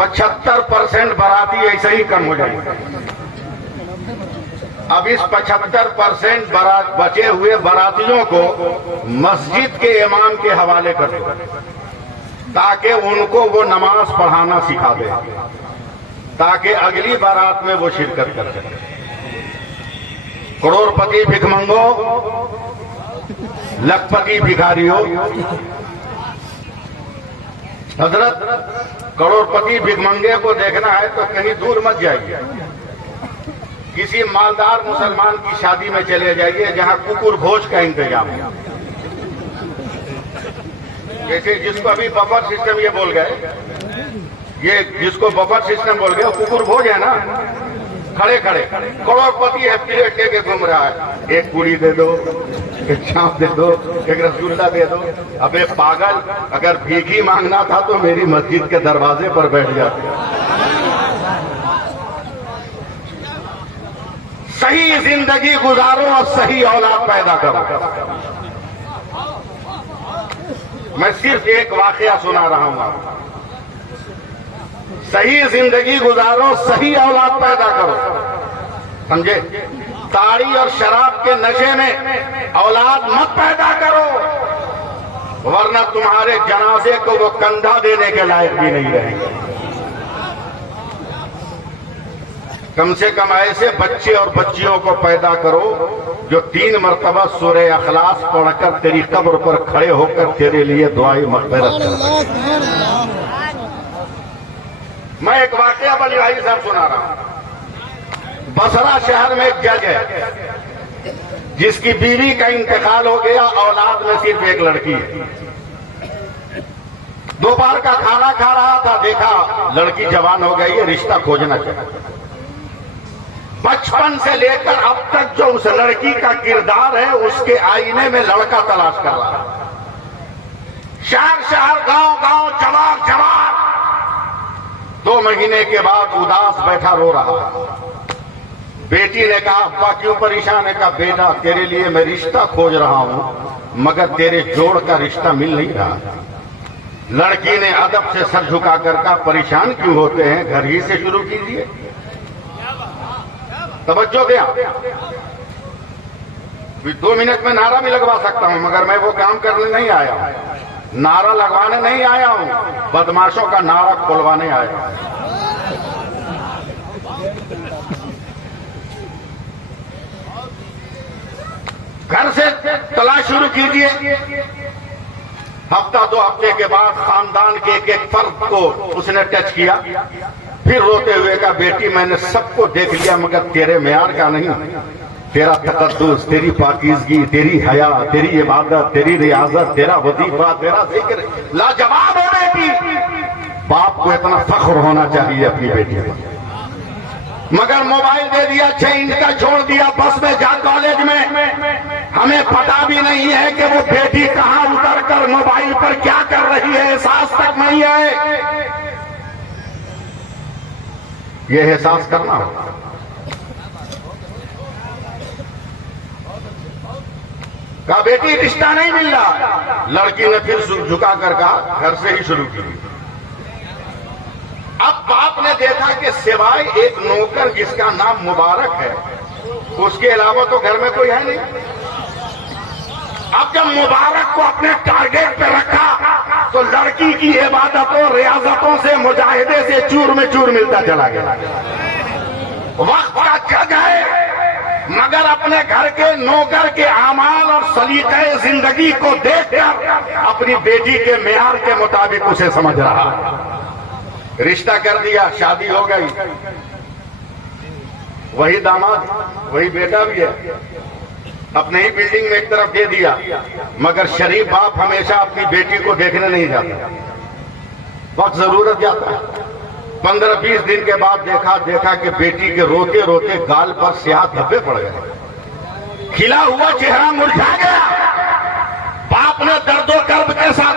75% बाराती ऐसे ही कम हो जाएंगे। अब इस 75% बचे हुए बारातियों को मस्जिद के इमाम के हवाले कर दो, ताकि उनको वो नमाज पढ़ाना सिखा दे, ताकि अगली बारात में वो शिरकत कर सके। करोड़पति भिखमंगो, लखपति भिखारियों, हजरत करोड़पति भिखमंगे को देखना है तो कहीं दूर मत जाइए, किसी मालदार मुसलमान की शादी में चले जाइए जहां कुकुर भोज का इंतजाम है। जैसे जिसको अभी बफर सिस्टम ये बोल गए, ये जिसको बफर सिस्टम बोल गए, कुकुर भोज है ना, खड़े खड़े करोड़पति है, प्लेट लेके घूम रहा है, एक पूरी दे दो, एक चाप दे दो, एक रसगुल्ला दे दो। अबे पागल, अगर भीख ही मांगना था तो मेरी मस्जिद के दरवाजे पर बैठ जाते। सही जिंदगी गुजारो और सही औलाद पैदा करो। मैं सिर्फ एक वाकया सुना रहा हूं आपको। सही जिंदगी गुजारो, सही औलाद पैदा करो, समझे? ताड़ी और शराब के नशे में औलाद मत पैदा करो, वरना तुम्हारे जनाजे को वो कंधा देने के लायक भी नहीं रहेंगे। कम से कम ऐसे बच्चे और बच्चियों को पैदा करो जो 3 मरतबा सूरे अखलास पढ़कर तेरी कब्र पर खड़े होकर तेरे लिए दुआई मग़फ़िरत करें। मैं एक वाकया बली भाई साहब सुना रहा हूं। बसरा शहर में एक जज है जिसकी बीवी का इंतकाल हो गया, औलाद में सिर्फ एक लड़की है। दोपहर का खाना खा रहा था, देखा लड़की जवान हो गई है, रिश्ता खोजना चाहिए। बचपन से लेकर अब तक जो उस लड़की का किरदार है, उसके आईने में लड़का तलाश कर रहा है। शहर शहर, गांव गांव, जवाब जवाब। 2 महीने के बाद उदास बैठा रो रहा है। बेटी ने कहा, अब्बा क्यों परेशान है? कहा, बेटा तेरे लिए मैं रिश्ता खोज रहा हूं, मगर तेरे जोड़ का रिश्ता मिल नहीं रहा। लड़की ने अदब से सर झुकाकर कहा, परेशान क्यों होते हैं, घर ही से शुरू कीजिए। तवज्जो दिया। 2 मिनट में नारा भी लगवा सकता हूं, मगर मैं वो काम करने नहीं आया हूं। नारा लगवाने नहीं आया हूं, बदमाशों का नारा खुलवाने आया हूं। घर से तलाश शुरू कीजिए। हफ्ता 2 हफ्ते के बाद खानदान के एक फर्द को उसने टच किया, फिर रोते हुए कहा, बेटी मैंने सबको देख लिया मगर तेरे मेयार का नहीं। तेरा तकद्दुस, तेरी पाकीज़गी, तेरी हया, तेरी इबादत, तेरी रियाजत, तेरा वजीफा, तेरा जिक्र लाजवाब है बेटी। बाप को इतना फख्र होना चाहिए अपनी बेटी पर। मगर मोबाइल दे दिया, 6 इंच का छोड़ दिया, बस में जा कॉलेज में। हमें पता भी नहीं है कि वो बेटी कहां उतर कर मोबाइल पर क्या कर रही है, एहसास तक नहीं है। ये एहसास करना होगा। कहा, बेटी रिश्ता नहीं मिल रहा। लड़की ने फिर झुका कर कहा, घर से ही शुरू की। अब बाप ने देखा कि सिवाय एक नौकर जिसका नाम मुबारक है, उसके अलावा तो घर में कोई है नहीं। अब जब मुबारक को अपने टारगेट पे रखा तो लड़की की इबादतों, रियाजतों से, मुजाहिदे से चूर में चूर मिलता चला गया। वक्त का जग है, मगर अपने घर के नौकर के आमाल और सलीक़े जिंदगी को देखकर अपनी बेटी के मेयार के मुताबिक उसे समझ रहा। रिश्ता कर दिया, शादी हो गई, वही दामाद, वही बेटा भी है, अपने ही बिल्डिंग में एक तरफ दे दिया। मगर शरीफ बाप हमेशा अपनी बेटी को देखने नहीं जाता, वक्त जरूरत जाता है। 15-20 दिन के बाद देखा कि बेटी के रोते रोते गाल पर स्याह धब्बे पड़ गए, खिला हुआ चेहरा मुरझा गया। बाप ने दर्दो कर्ब के साथ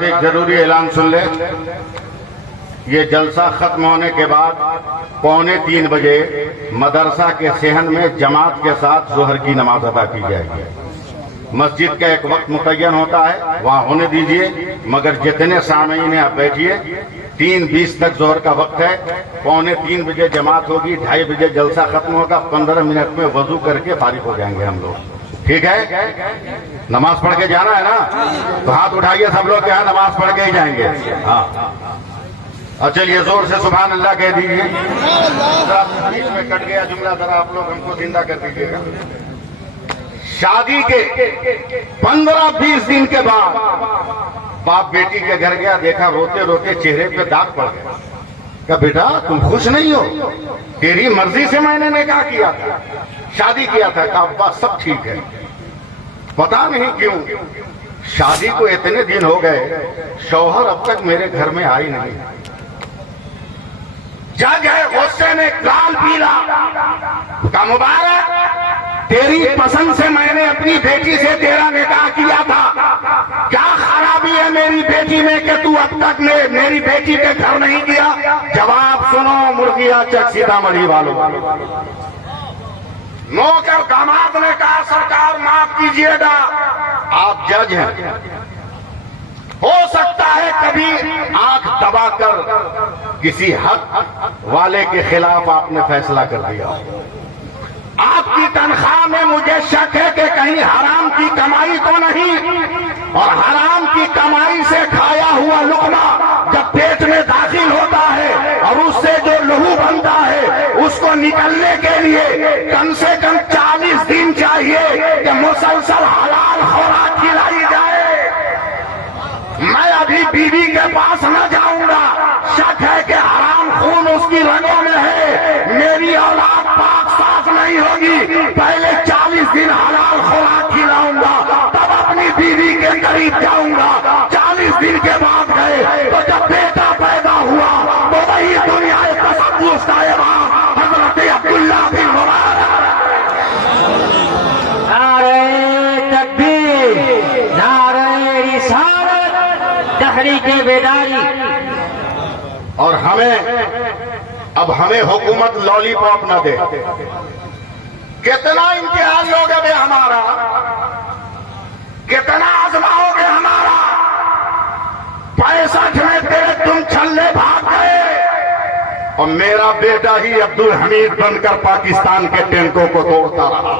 एक जरूरी ऐलान सुन ले। ये जलसा खत्म होने के बाद 2:45 बजे मदरसा के सेहन में जमात के साथ जोहर की नमाज अदा की जाएगी। मस्जिद का एक वक्त मुतय्यन होता है, वहां होने दीजिए, मगर जितने सामीन हैं आप बैठिए। 3:20 तक जोहर का वक्त है। 2:45 बजे जमात होगी, 2:30 बजे जलसा खत्म होगा। 15 मिनट में वजू करके फारिग हो जाएंगे हम लोग। ठीक है, नमाज पढ़ के जाना है ना, तो हाथ उठाइए सब लोग, क्या नमाज पढ़ के ही जाएंगे। हाँ, और चलिए जोर से सुभान अल्लाह कह दीजिए। बीच में कट गया जुमला, जरा आप लोग हमको जिंदा कर दीजिएगा। शादी के 15-20 दिन के बाद बाप बेटी के घर गया, देखा रोते रोते चेहरे पे दाग पड़ गया। क्या बेटा तुम खुश नहीं हो? तेरी मर्जी से मैंने निकाह किया था, शादी किया था। कहा अब्बा सब ठीक है, पता नहीं क्यों शादी को इतने दिन हो गए, शौहर अब तक मेरे घर में आई नहीं। जज है गुस्से में लाल पीला का मुबारक, तेरी पसंद से मैंने अपनी बेटी से तेरा निकाह किया था। क्या खराबी है मेरी बेटी में कि तू अब तक ने मेरी बेटी के घर नहीं किया? जवाब सुनो मुर्गिया चक सीतामढ़ी वालों। नौकर दामाद ने कहा सरकार माफ कीजिएगा, आप जज हैं, हो सकता है कभी आंख दबाकर किसी हक वाले के खिलाफ आपने फैसला कर दिया। आपकी तनख्वाह में मुझे शक है कि कहीं हराम की कमाई तो नहीं, और हराम की कमाई से खाया हुआ लुकमा जब पेट में दाखिल होता है और उससे जो लहू बनता है, उसको निकलने के लिए कम से कम 40 दिन चाहिए कि मुसलसल हलाल खुराक खिलाई जाए। मैं अभी बीवी के पास न जाऊंगा, शक है कि हराम खून उसकी रगों में है, मेरी औलाद पाक साफ नहीं होगी। पहले 40 दिन हलाल खुराक खिलाऊंगा, तब अपनी बीवी के करीब जाऊंगा। 40 दिन के बाद गए तो जब बेटा पैदा हुआ तो वही दुनिया तसव्वुफ साहिबा हजरत अब्दुल्लाह बिन मुबारक। नारे तकबीर, नारे रिसालत, तहरीके बेदारी। और हमें हुकूमत लॉलीपॉप न दे। कितना इम्तिहान लोगे बे हमारा, कितना आजमाओगे हमारा? 65 में तेरे तुम छल्ले भाग गए और मेरा बेटा ही अब्दुल हमीद बनकर पाकिस्तान के टैंकों को तोड़ता रहा।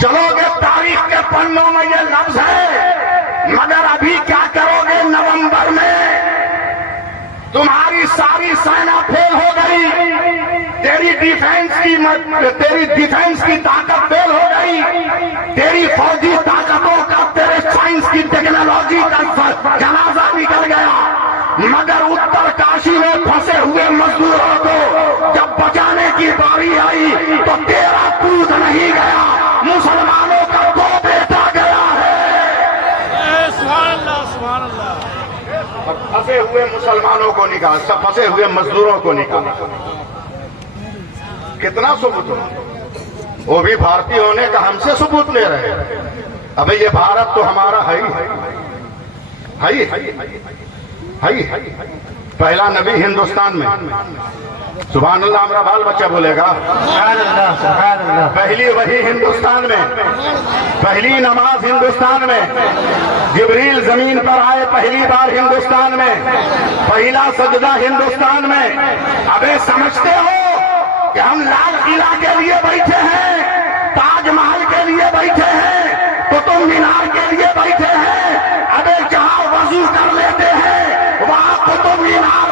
चलोगे तारीख के पन्नों में ये लफ्ज है, मगर अभी क्या करोगे? नवंबर में तुम्हारी सारी सेना फेल हो गई, तेरी डिफेंस की ताकत फेल हो गई, तेरी फौजी ताकतों का, तेरे साइंस की टेक्नोलॉजी का जनाजा निकल गया। मगर उत्तरकाशी में फंसे हुए मजदूरों को जब बचाने की बारी आई तो तेरा कूद नहीं गया, मुसलमानों का दो बेटा गया है। और फंसे हुए मुसलमानों को निकाल, सब फंसे हुए मजदूरों को निकाला। कितना सबूत हो, वो भी भारतीय होने का हमसे सबूत ले रहे हैं। अबे ये भारत तो हमारा है ही है। पहला नबी हिंदुस्तान में, सुभान अल्लाह, हमारा बाल बच्चा बोलेगा सुभान अल्लाह, सुभान अल्लाह। पहली वही हिंदुस्तान में, पहली नमाज हिंदुस्तान में, जिब्रील जमीन पर आए पहली बार हिंदुस्तान में, पहला सजदा हिंदुस्तान में। अबे समझते हो कि हम लाल किला के लिए बैठे हैं, ताजमहल के लिए बैठे हैं, कुतुब मीनार के लिए बैठे हैं? अबे जहां वजू कर लेते हैं वहां कुतुब मीनार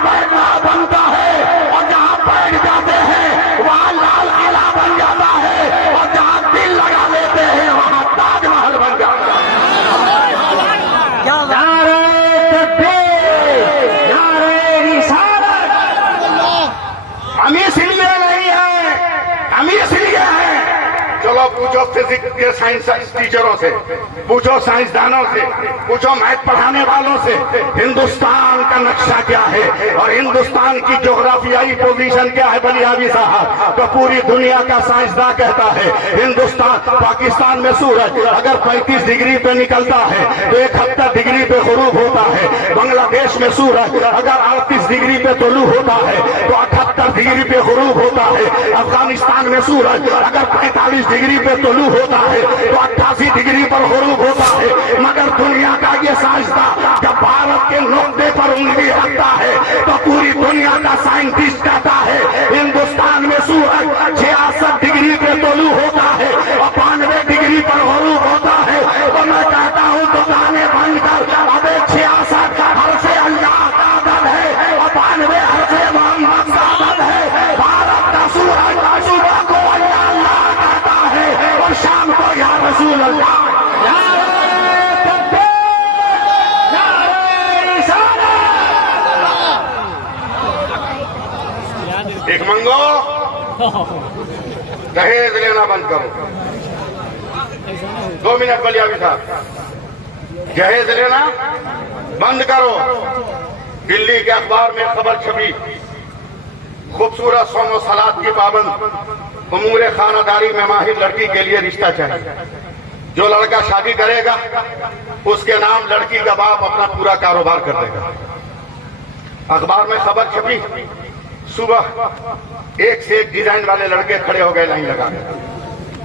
बनता है, और जहां बैठ जाते हैं वहां लाल किला बन जाता है, और जहां दिल लगा लेते हैं वहां ताजमहल बन जाता है। नारे तकबीर, नारे रिसालत। हम इसलिए नहीं है, हम इसलिए हैं। चलो पूछो फिजिक्स के साइंस टीचरों से, पूछो साइंसदानों से, पूछो मैथ पढ़ाने वालों से, हिंदुस्तान का नक्शा क्या है और हिंदुस्तान की ज्योग्राफियाई पोजीशन क्या है बलियावी साहब। तो पूरी दुनिया का साइंसदान कहता है हिंदुस्तान, पाकिस्तान में सूरज अगर 35 डिग्री पे निकलता है तो 71 डिग्री पे गुरूब होता है। बांग्लादेश में सूरज अगर 38 डिग्री पे तुलू होता है तो 78 डिग्री पे गुरूब होता है। अफगानिस्तान में सूरज अगर 45 डिग्री पे तुलू होता है तो 88 डिग्री पर गुरूब होता है। मगर दुनिया का ये साइंसदान जब भारत के नुक्ते पर उंगली रखता है तो पूरी दुनिया का साइंटिस्ट कहता है हिंदुस्तान में सूरज 66 डिग्री पे तुलू होता है और 92 डिग्री पर गुरूब होता है। तो मैं कहता हूं दुकानें बंद कर, अब 66 हर से अल्लाह का आदत है और 92 हर से मोहम्मद का आदत है। भारत का सूरज सुबह को अल्लाह कहता है और शाम को या रसूल अल्लाह। एक मंगो, दहेज लेना बंद करो। 2 मिनट बलियावी साहब, दहेज लेना बंद करो। दिल्ली के अखबार में खबर छपी, खूबसूरत सोनो सलाद की पाबंद, उमूरे खानादारी में माहिर लड़की के लिए रिश्ता चाहिए। जो लड़का शादी करेगा उसके नाम लड़की का बाप अपना पूरा कारोबार कर देगा। अखबार में खबर छपी, सुबह एक से एक डिजाइन वाले लड़के खड़े हो गए लाइन लगा,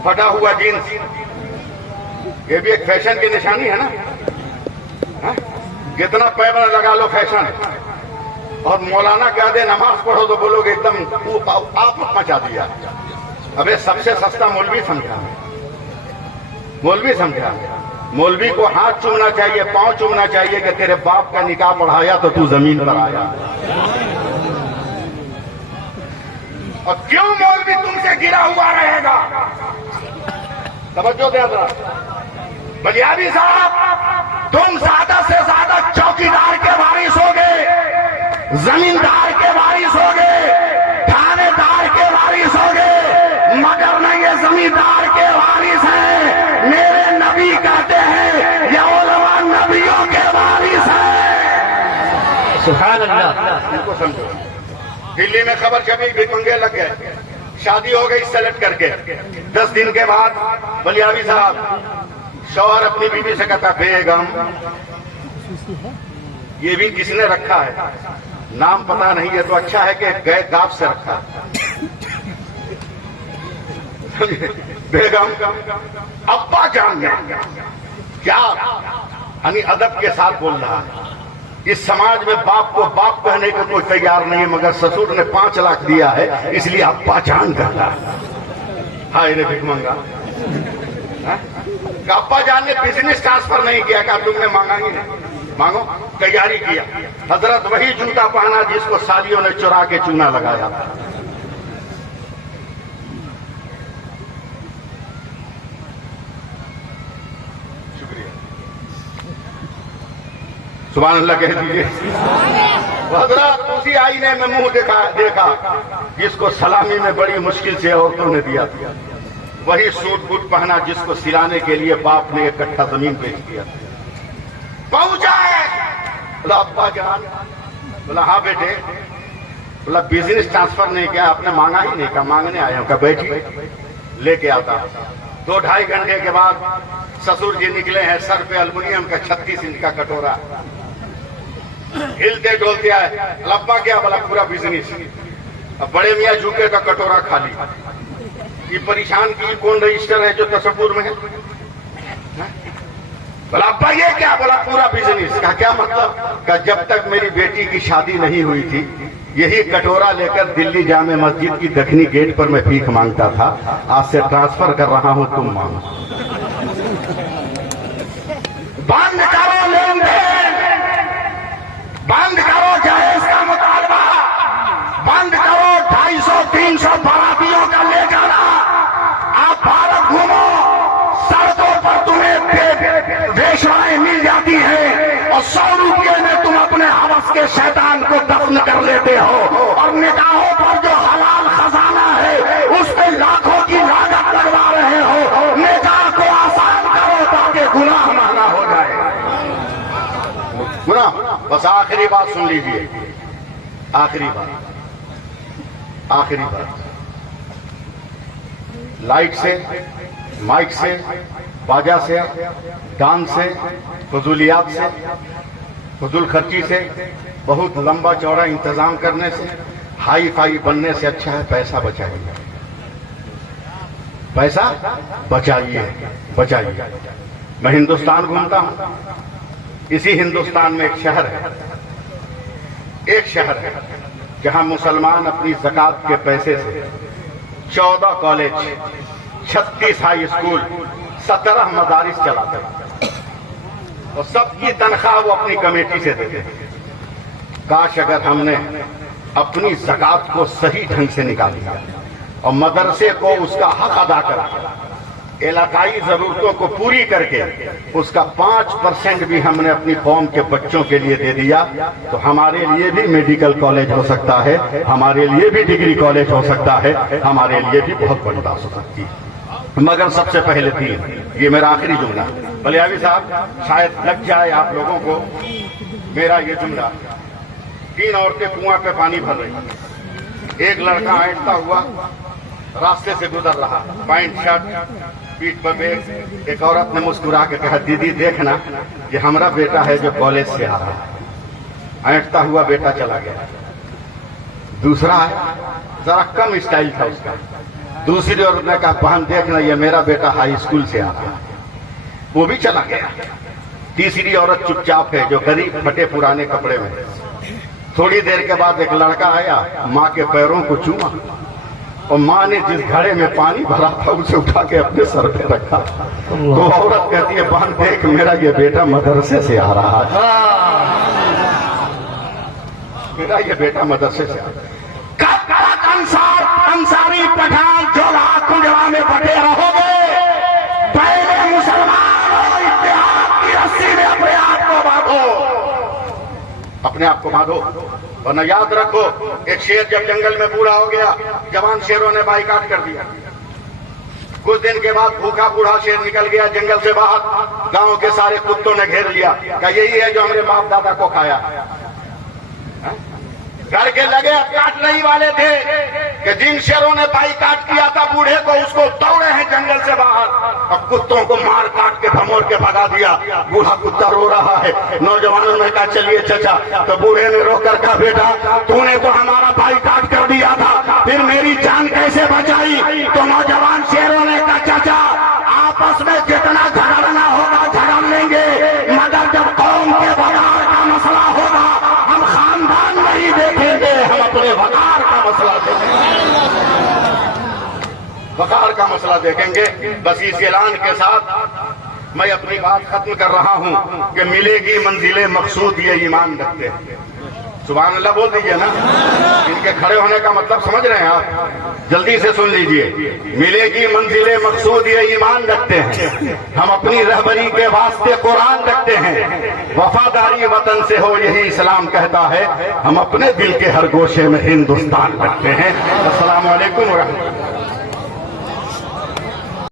फटा हुआ जीन्स, ये भी एक फैशन की निशानी है ना, है? कितना पैबंद लगा लो फैशन, और मौलाना कह दे नमाज पढ़ो तो बोलोगे एकदम आप मचा दिया। अबे सबसे सस्ता मौलवी समझा, मौलवी समझा। मौलवी को हाथ चूमना चाहिए, पांव चूमना चाहिए कि तेरे बाप का निकाह पढ़ाया तो तू जमीन पर आया। और क्यों मौलवी तुमसे गिरा हुआ रहेगा? तवज्जो दे जरा बलियावी साहब, तुम ज्यादा से ज्यादा चौकीदार के वारिस होगे, जमींदार के वारिस होगे, थानेदार के वारिस होगे, मगर नहीं ये जमींदार के वारिस हैं। मेरे नबी कहते हैं ये उलमा नबियों के वारिस हैं। सुभान अल्लाह। इनको समझो। दिल्ली में खबर छपी, भिखमंगे लग गए, शादी हो गई सेलेक्ट करके। 10 दिन के बाद बलियावी साहब, शौहर अपनी बीवी से कहता बेगम ये भी किसने रखा है, नाम पता नहीं है तो अच्छा है कि गए गांव से रखा। बेगम अब्बा जान गया क्या, यानी अदब के साथ बोल रहा है। इस समाज में बाप को बाप कहने को कोई तैयार नहीं है, मगर ससुर ने 5 लाख दिया है इसलिए अब्बा जान कहता है। हाय रे भिखमंगा, अब्बा जान ने बिजनेस ट्रांसफर नहीं किया, क्या तुमने मांगा ही नहीं, मांगो। तैयारी किया, हजरत वही जूता पहना जिसको सालियों ने चुरा के चूना लगाया। शुक्रिया, सुभान अल्लाह कह दीजिए। हजरत उसी आईने में मुंह देखा जिसको सलामी में बड़ी मुश्किल से औरतों ने दिया था, वही सूट बूट पहना जिसको सिलाने के लिए बाप ने 1 कट्ठा जमीन बेच दिया। पहुंचा है, बोला अब्बा जान, बोला हाँ बेटे, बोला बिजनेस ट्रांसफर नहीं किया, आपने मांगा ही नहीं, कहा मांगने आया हूं, कहा बैठी लेके आता। 2-2.5 घंटे के बाद ससुर जी निकले हैं, सर पे एल्युमिनियम का 36 इंच का कटोरा, हिलते डोलते आए। अब्बा क्या, बोला पूरा बिजनेस। अब बड़े मियाँ झुके तो कटोरा खाली। ये परेशान की कौन रजिस्टर है जो तसव्वुर में है? बोला अब्बा ये क्या, बोला पूरा बिजनेस। का क्या मतलब? का जब तक मेरी बेटी की शादी नहीं हुई थी यही कटोरा लेकर दिल्ली जामे मस्जिद की दक्षिणी गेट पर मैं भीख मांगता था, आज से ट्रांसफर कर रहा हूं, तुम मांगो। बंद करो लेन देन, बंद करो जायज का मुतालबा, बंद करो 250-300 बारातियों का ले जाना। आप भारत घूमो, सड़कों पर तुम्हें वेश्याएं मिल जाती हैं और 100 रुपये में तुम अपने हवस के शैतान को दफन कर लेते हो, और निकाहों पर जो हलाल खजाना है उस पे लाखों की लागत लगवा रहे हो। बस आखिरी बात सुन लीजिए, आखिरी बात। लाइट से, माइक से, बाजा से, डांस से, फजूलियात से, फजूल खर्ची से, बहुत लंबा चौड़ा इंतजाम करने से, हाई फाई बनने से अच्छा है पैसा बचाइए, पैसा बचाइए। मैं हिंदुस्तान घूमता हूं, इसी हिंदुस्तान में एक शहर है जहां मुसलमान अपनी ज़कात के पैसे से 14 कॉलेज, 36 हाई स्कूल, 17 मदारिस चलाते हैं और सबकी तनख्वाह वो अपनी कमेटी से देते हैं। काश अगर हमने अपनी ज़कात को सही ढंग से निकाल लिया और मदरसे को उसका हक अदा करा, इलाकाई जरूरतों को पूरी करके उसका 5% भी हमने अपनी कौम के बच्चों के लिए दे दिया, तो हमारे लिए भी मेडिकल कॉलेज हो सकता है, हमारे लिए भी डिग्री कॉलेज हो सकता है, हमारे लिए भी बहुत बड़ी बात हो सकती है। मगर सबसे पहले 3, ये मेरा आखिरी जुमला, बलियावी साहब शायद लग जाए आप लोगों को मेरा ये जुमला। 3 औरतें कुआं पे पानी भर रही, एक लड़का ऐंठता हुआ रास्ते से गुजर रहा, पैंट शर्ट, पीठ पर बैग। एक औरत ने मुस्कुरा के कहा, दीदी देखना ये हमारा बेटा है जो कॉलेज से आ रहा है। ऐंठता हुआ बेटा चला गया। दूसरा है, जरा कम स्टाइल था उसका। दूसरी औरत ने कहा, बहन देखना ये मेरा बेटा हाई स्कूल से आ रहा है, वो भी चला गया। तीसरी औरत चुपचाप है जो गरीब फटे पुराने कपड़े में। थोड़ी देर के बाद एक लड़का आया, माँ के पैरों को चूमा और माँ ने जिस घड़े में पानी भरा था उसे उठा के अपने सर पे रखा। तो औरत कहती है, बहन देख मेरा ये बेटा मदरसे से आ रहा है, मेरा ये बेटा मदरसे से आ रहा है। अंसारी पठान जो कुंजवा में बटे रहोगे, पहले मुसलमान और इत्तेहाद की रस्सी में अपने आप को बांधो। वरना याद रखो, एक शेर जब जंगल में बूढ़ा हो गया, जवान शेरों ने बाइकाट कर दिया। कुछ दिन के बाद भूखा बूढ़ा शेर निकल गया जंगल से बाहर, गांव के सारे कुत्तों ने घेर लिया, क्या यही है जो हमारे बाप दादा को खाया। घर के लगे काटने ही वाले थे कि जिन शेरों ने बाइकाट किया था बूढ़े को, उसको दौड़े हैं जंगल से बाहर और कुत्तों को मार काट के भमोड़ के भगा दिया। बूढ़ा कुत्ता रो रहा है, नौजवानों ने कहा चलिए चचा, तो बूढ़े ने रोकर कहा, बेटा तूने तो हमारा बाइकाट कर दिया था, फिर मेरी जान कैसे बचाई। तो नौजवान शेरों ने कहा, चाचा आपस में जितना झगड़ना होगा झगड़ लेंगे, मगर जब कौम के वकार का मसला होगा हम खानदान नहीं देखेंगे, हम अपने वकार का मसला देखेंगे, वकार का मसला देखेंगे। बस इस ऐलान के साथ मैं अपनी बात खत्म कर रहा हूं कि मिलेगी मंजिले मकसूद ये ईमान रखते हैं। सुभान अल्लाह बोल दीजिए ना। इनके खड़े होने का मतलब समझ रहे हैं आप? जल्दी से सुन लीजिए, मिलेगी मंजिले मकसूद ये ईमान रखते हैं, हम अपनी रहबरी के वास्ते कुरान रखते हैं, वफादारी वतन से हो यही इस्लाम कहता है, हम अपने दिल के हर गोशे में हिंदुस्तान रखते हैं। अस्सलाम वालेकुम व रहमतुल्लाह।